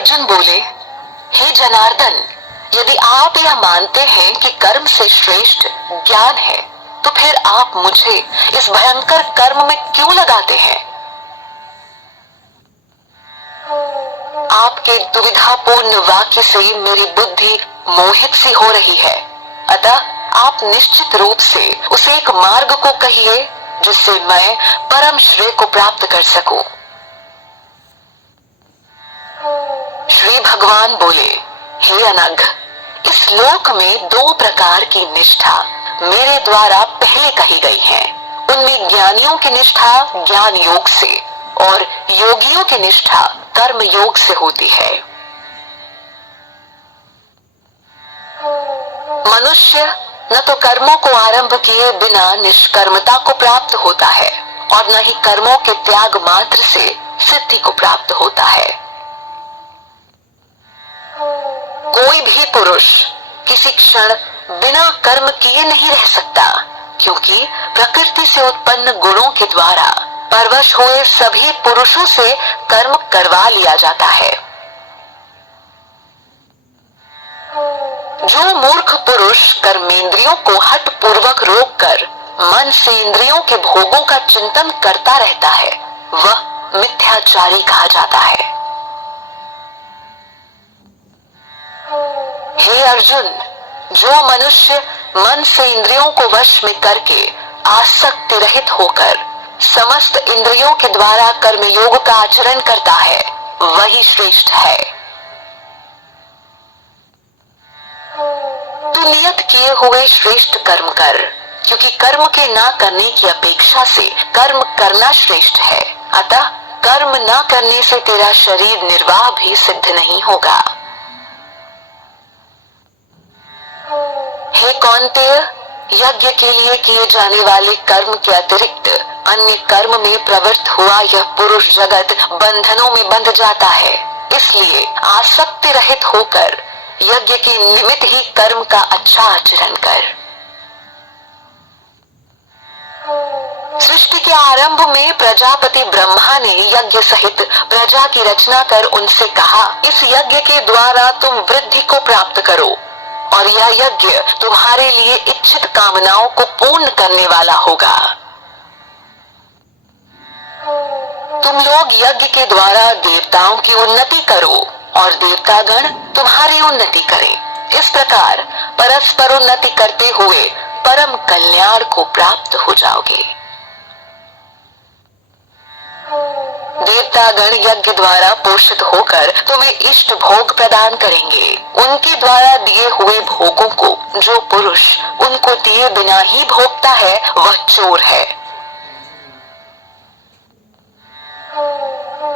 अर्जुन बोले, हे जनार्दन, यदि आप यह मानते हैं कि कर्म से श्रेष्ठ ज्ञान है, तो फिर आप मुझे इस भयंकर कर्म में क्यों लगाते हैं? आपके दुविधापूर्ण वाक्य से मेरी बुद्धि मोहित सी हो रही है, अतः आप निश्चित रूप से उस एक मार्ग को कहिए जिससे मैं परम श्रेय को प्राप्त कर सकूं। श्री भगवान बोले, हे अनघ, इस लोक में दो प्रकार की निष्ठा मेरे द्वारा पहले कही गई है। उनमें ज्ञानियों की निष्ठा ज्ञान योग से और योगियों की निष्ठा कर्म योग से होती है। मनुष्य न तो कर्मों को आरंभ किए बिना निष्कर्मता को प्राप्त होता है और न ही कर्मों के त्याग मात्र से सिद्धि को प्राप्त होता है। कोई भी पुरुष किसी क्षण बिना कर्म किए नहीं रह सकता, क्योंकि प्रकृति से उत्पन्न गुणों के द्वारा परवश हुए सभी पुरुषों से कर्म करवा लिया जाता है। जो मूर्ख पुरुष कर्मेंद्रियों को हठ पूर्वक रोक कर मन से इंद्रियों के भोगों का चिंतन करता रहता है, वह मिथ्याचारी कहा जाता है। हे अर्जुन, जो मनुष्य मन से इंद्रियों को वश में करके आसक्ति रहित होकर समस्त इंद्रियों के द्वारा कर्मयोग का आचरण करता है, वही श्रेष्ठ है। तू नियत किए हुए श्रेष्ठ कर्म कर, क्योंकि कर्म के ना करने की अपेक्षा से कर्म करना श्रेष्ठ है। अतः कर्म ना करने से तेरा शरीर निर्वाह भी सिद्ध नहीं होगा। हे कौन्तेय, यज्ञ के लिए किए जाने वाले कर्म के अतिरिक्त अन्य कर्म में प्रवृत्त हुआ यह पुरुष जगत बंधनों में बंध जाता है। इसलिए आसक्ति रहित होकर यज्ञ के निमित्त ही कर्म का अच्छा आचरण कर। सृष्टि के आरंभ में प्रजापति ब्रह्मा ने यज्ञ सहित प्रजा की रचना कर उनसे कहा, इस यज्ञ के द्वारा तुम वृद्धि को प्राप्त करो और यह यज्ञ तुम्हारे लिए इच्छित कामनाओं को पूर्ण करने वाला होगा। तुम लोग यज्ञ के द्वारा देवताओं की उन्नति करो और देवतागण तुम्हारी उन्नति करें। इस प्रकार परस्पर उन्नति करते हुए परम कल्याण को प्राप्त हो जाओगे। देवतागण यज्ञ द्वारा पोषित होकर तुम्हें इष्ट भोग प्रदान करेंगे। उनके द्वारा दिए हुए भोगों को जो पुरुष उनको दिए बिना ही भोगता है, वह चोर है।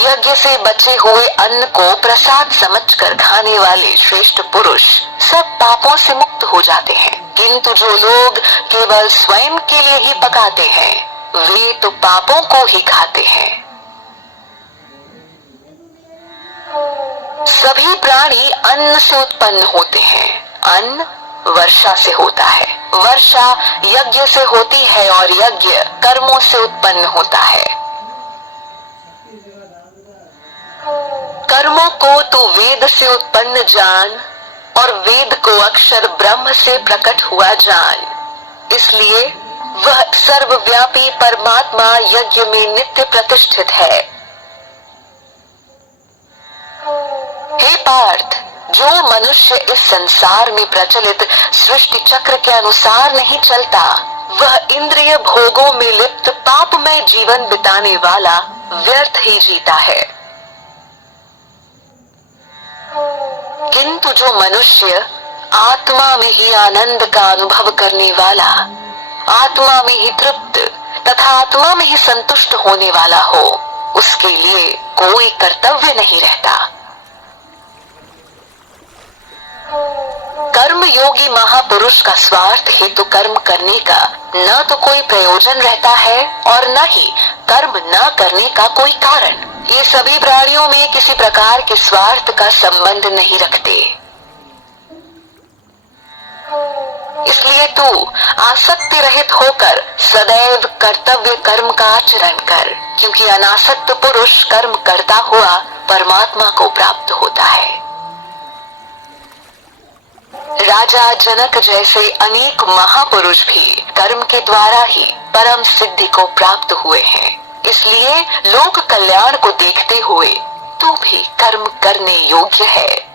यज्ञ से बचे हुए अन्न को प्रसाद समझकर खाने वाले श्रेष्ठ पुरुष सब पापों से मुक्त हो जाते हैं, किंतु जो लोग केवल स्वयं के लिए ही पकाते हैं, वे तो पापों को ही खाते हैं। सभी प्राणी अन्न से उत्पन्न होते हैं। अन्न वर्षा से होता है, वर्षा यज्ञ से होती है और यज्ञ कर्मों से उत्पन्न होता है। कर्मों को तो वेद से उत्पन्न जान और वेद को अक्षर ब्रह्म से प्रकट हुआ जान। इसलिए वह सर्वव्यापी परमात्मा यज्ञ में नित्य प्रतिष्ठित है। हे पार्थ, जो मनुष्य इस संसार में प्रचलित सृष्टि चक्र के अनुसार नहीं चलता, वह इंद्रिय भोगों में लिप्त पापमय जीवन बिताने वाला व्यर्थ ही जीता है। किंतु जो मनुष्य आत्मा में ही आनंद का अनुभव करने वाला, आत्मा में ही तृप्त तथा आत्मा में ही संतुष्ट होने वाला हो, उसके लिए कोई कर्तव्य नहीं रहता। कर्म योगी महापुरुष का स्वार्थ हेतु कर्म करने का न तो कोई प्रयोजन रहता है और न ही कर्म न करने का कोई कारण। ये सभी प्राणियों में किसी प्रकार के स्वार्थ का संबंध नहीं रखते। इसलिए तू आसक्ति रहित होकर सदैव कर्तव्य कर्म का आचरण कर, क्योंकि अनासक्त पुरुष कर्म करता बढ़ता हुआ परमात्मा को प्राप्त होता है। राजा जनक जैसे अनेक महापुरुष भी कर्म के द्वारा ही परम सिद्धि को प्राप्त हुए हैं। इसलिए लोक कल्याण को देखते हुए तू भी कर्म करने योग्य है।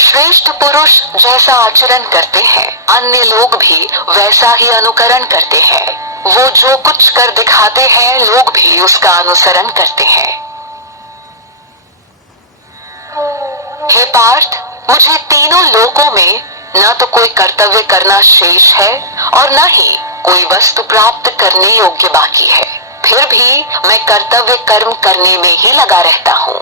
श्रेष्ठ पुरुष जैसा आचरण करते हैं, अन्य लोग भी वैसा ही अनुकरण करते हैं। वो जो कुछ कर दिखाते हैं, लोग भी उसका अनुसरण करते हैं। हे पार्थ, मुझे तीनों लोकों में न तो कोई कर्तव्य करना शेष है और न ही कोई वस्तु प्राप्त करने योग्य बाकी है। फिर भी मैं कर्तव्य कर्म करने में ही लगा रहता हूँ।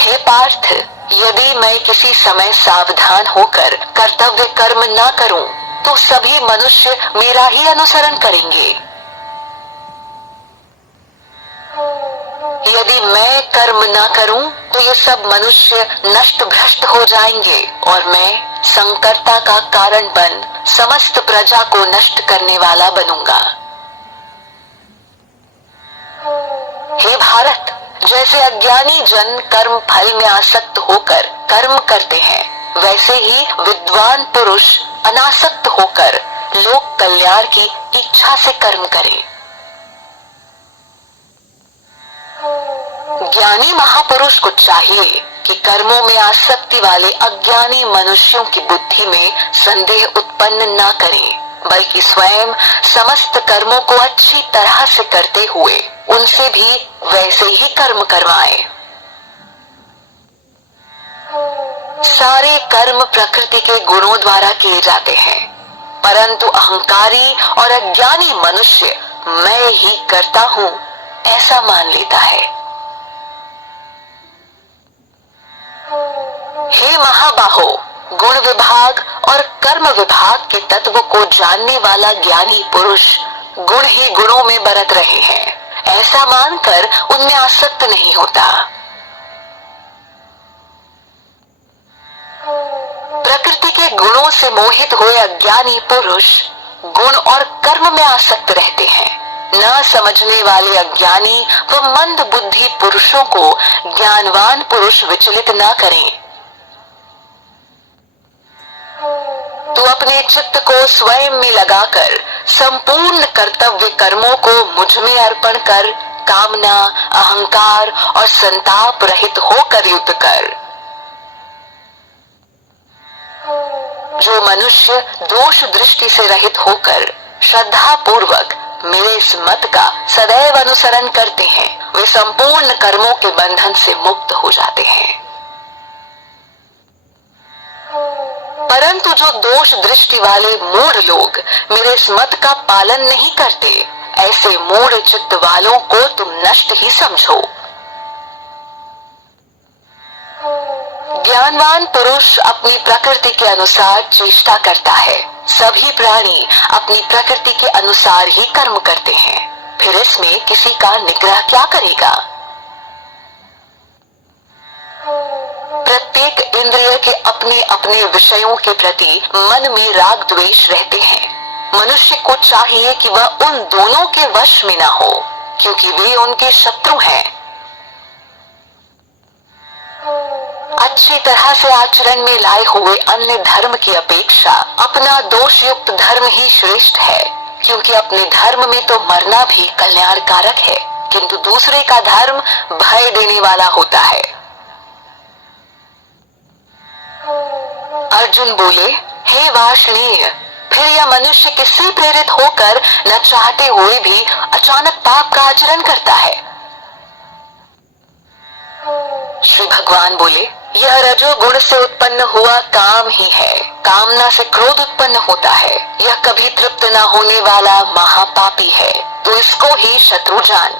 हे पार्थ, यदि मैं किसी समय सावधान होकर कर्तव्य कर्म न करूं, तो सभी मनुष्य मेरा ही अनुसरण करेंगे। यदि मैं कर्म न करूं, तो ये सब मनुष्य नष्ट भ्रष्ट हो जाएंगे और मैं संकर्ता का कारण बन समस्त प्रजा को नष्ट करने वाला बनूंगा। हे भारत, जैसे अज्ञानी जन कर्म फल में आसक्त होकर कर्म करते हैं, वैसे ही विद्वान पुरुष अनासक्त होकर लोक कल्याण की इच्छा से कर्म करें। ज्ञानी महापुरुष को चाहिए कि कर्मों में आसक्ति वाले अज्ञानी मनुष्यों की बुद्धि में संदेह उत्पन्न न करें, बल्कि स्वयं समस्त कर्मों को अच्छी तरह से करते हुए उनसे भी वैसे ही कर्म करवाएं। सारे कर्म प्रकृति के गुणों द्वारा किए जाते हैं, परंतु अहंकारी और अज्ञानी मनुष्य मैं ही करता हूँ ऐसा मान लेता है। हे महाबाहो, गुण विभाग और कर्म विभाग के तत्व को जानने वाला ज्ञानी पुरुष गुण ही गुणों में बरत रहे हैं, ऐसा मानकर उनमें आसक्त नहीं होता। प्रकृति के गुणों से मोहित हुए अज्ञानी पुरुष गुण और कर्म में आसक्त रहते हैं। न समझने वाले अज्ञानी व मंद बुद्धि पुरुषों को ज्ञानवान पुरुष विचलित न करें। तो अपने चित्त को स्वयं में लगाकर संपूर्ण कर्तव्य कर्मों को मुझ में अर्पण कर कामना, अहंकार और संताप रहित होकर युद्ध कर। जो मनुष्य दोष दृष्टि से रहित होकर श्रद्धा पूर्वक मेरे इस मत का सदैव अनुसरण करते हैं, वे संपूर्ण कर्मों के बंधन से मुक्त हो जाते हैं। परंतु जो दोष दृष्टि वाले मूढ़ लोग मेरे इस मत का पालन नहीं करते, ऐसे मूढ़ चित्त वालों को तुम नष्ट ही समझो। ज्ञानवान पुरुष अपनी प्रकृति के अनुसार चेष्टा करता है। सभी प्राणी अपनी प्रकृति के अनुसार ही कर्म करते हैं, फिर इसमें किसी का निग्रह क्या करेगा? प्रत्येक इंद्रिय के अपने अपने विषयों के प्रति मन में राग द्वेष रहते हैं। मनुष्य को चाहिए कि वह उन दोनों के वश में न हो, क्योंकि वे उनके शत्रु हैं। अच्छी तरह से आचरण में लाए हुए अन्य धर्म की अपेक्षा अपना दोषयुक्त धर्म ही श्रेष्ठ है, क्योंकि अपने धर्म में तो मरना भी कल्याणकारक है, किंतु दूसरे का धर्म भय देने वाला होता है। अर्जुन बोले, हे वार्ष्णेय, फिर यह मनुष्य किससे प्रेरित होकर न चाहते हुए भी अचानक पाप का आचरण करता है? श्री भगवान बोले, यह रजोगुण से उत्पन्न हुआ काम ही है। कामना से क्रोध उत्पन्न होता है। यह कभी तृप्त न होने वाला महापापी है, तो इसको ही शत्रु जान।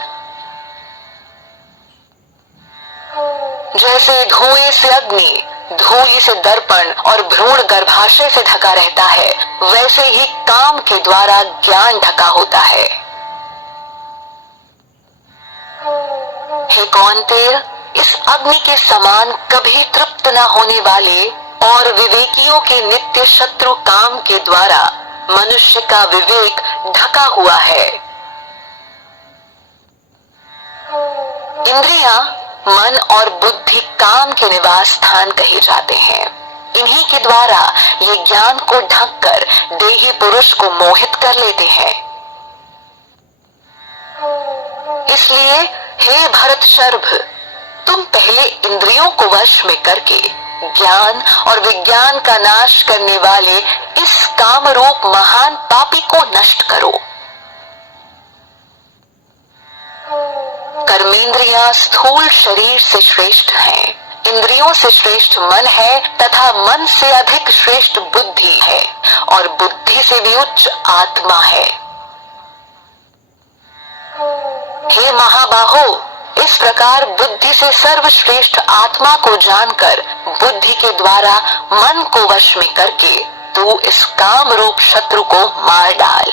जैसे धुएं से अग्नि, धूलि से दर्पण और भ्रूण गर्भाशय से ढका रहता है, वैसे ही काम के द्वारा ज्ञान ढका होता है। हे कौन्तेय, इस अग्नि के समान कभी तृप्त न होने वाले और विवेकियों के नित्य शत्रु काम के द्वारा मनुष्य का विवेक ढका हुआ है। इंद्रियां, मन और बुद्धि काम के निवास स्थान कहे जाते हैं। इन्हीं के द्वारा ये ज्ञान को ढककर देही पुरुष को मोहित कर लेते हैं। इसलिए हे भरत शर्भ, तुम पहले इंद्रियों को वश में करके ज्ञान और विज्ञान का नाश करने वाले इस कामरूप महान पापी को नष्ट करो। कर्मेंद्रियां स्थूल शरीर से श्रेष्ठ हैं, इंद्रियों से श्रेष्ठ मन है तथा मन से अधिक श्रेष्ठ बुद्धि है और बुद्धि से भी उच्च आत्मा है। हे महाबाहो, इस प्रकार बुद्धि से सर्वश्रेष्ठ आत्मा को जानकर बुद्धि के द्वारा मन को वश में करके तू इस काम रूप शत्रु को मार डाल।